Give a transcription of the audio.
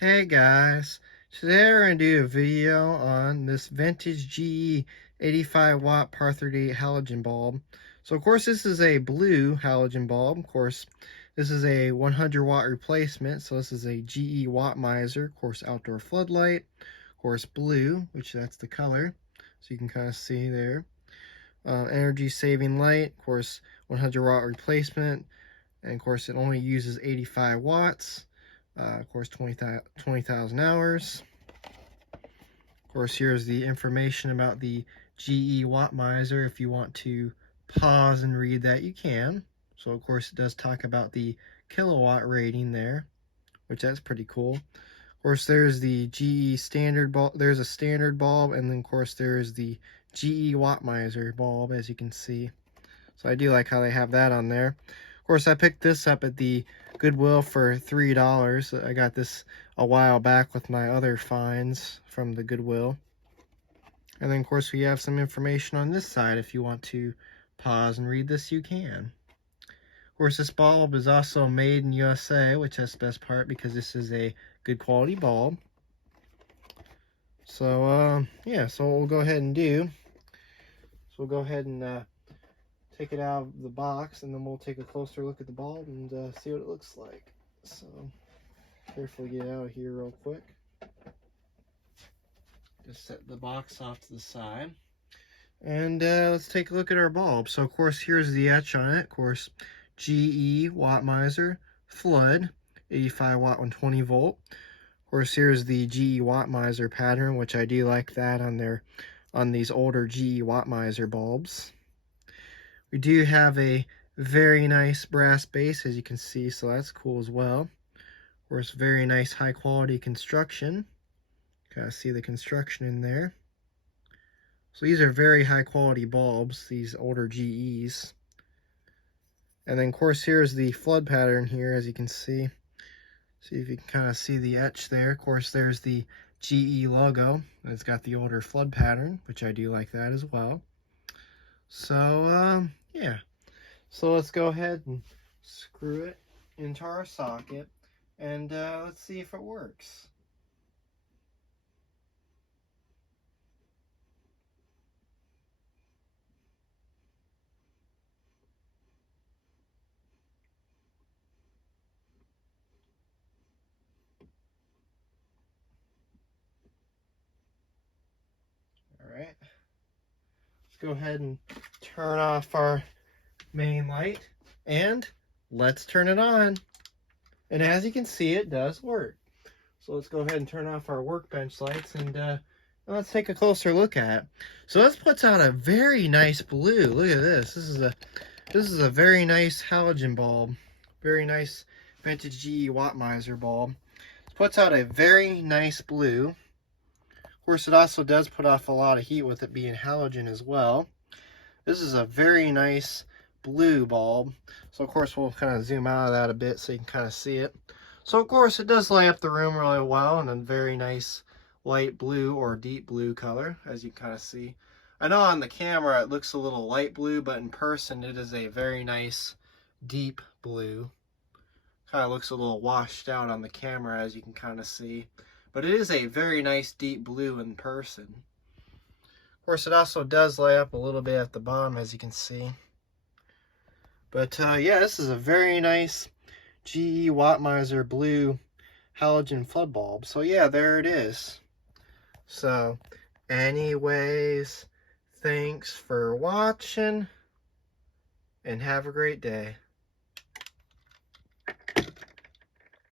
Hey guys, today we're going to do a video on this vintage GE 85 watt par 38 halogen bulb. So of course this is a blue halogen bulb. Of course this is a 100 watt replacement, so this is a GE watt miser. Of course outdoor floodlight, of course blue, which that's the color, so you can kind of see there. Energy saving light, of course 100 watt replacement, and of course it only uses 85 watts. Of course, 20,000 hours. Of course, here's the information about the GE Watt Miser. If you want to pause and read that, you can. So, of course, it does talk about the kilowatt rating there, which that's pretty cool. Of course, there's the GE standard bulb. There's a standard bulb, and then, of course, there's the GE Watt Miser bulb, as you can see. So I do like how they have that on there. Of course, I picked this up at the Goodwill for $3. I got this a while back with my other finds from the Goodwill. And then, of course, we have some information on this side. If you want to pause and read this, you can. Of course, this bulb is also made in USA, which that's the best part because this is a good quality bulb. So, yeah, so what we'll go ahead and do, so we'll go ahead and take it out of the box, and then we'll take a closer look at the bulb and see what it looks like. So, carefully get it out of here real quick. Just set the box off to the side. And let's take a look at our bulb. So, of course, here's the etch on it. Of course, GE Watt Miser Flood, 85 watt, 120 volt. Of course, here's the GE Watt Miser pattern, which I do like that on these older GE Watt Miser bulbs. We do have a very nice brass base, as you can see, so that's cool as well. Of course, very nice high quality construction. Kind of see the construction in there. So these are very high quality bulbs, these older GEs. And then, of course, here's the flood pattern here, as you can see. See if you can kind of see the etch there. Of course, there's the GE logo. It's got the older flood pattern, which I do like that as well. So, yeah. So let's go ahead and screw it into our socket, and let's see if it works. All right. Let's go ahead and turn off our main light, and let's turn it on. And as you can see, it does work. So let's go ahead and turn off our workbench lights, and let's take a closer look at it. So this puts out a very nice blue. Look at this. This is a very nice halogen bulb. Very nice vintage GE Watt Miser bulb. It puts out a very nice blue. Of course, it also does put off a lot of heat with it being halogen as well. This is a very nice blue bulb. So of course we'll kind of zoom out of that a bit so you can kind of see it. So of course it does light up the room really well in a very nice light blue or deep blue color, as you kind of see. I know on the camera it looks a little light blue, but in person it is a very nice deep blue. Kind of looks a little washed out on the camera, as you can kind of see. But it is a very nice deep blue in person. Of course, it also does light up a little bit at the bottom, as you can see. But yeah, this is a very nice GE Watt Miser blue halogen flood bulb. So yeah, there it is. So anyways, thanks for watching, and have a great day.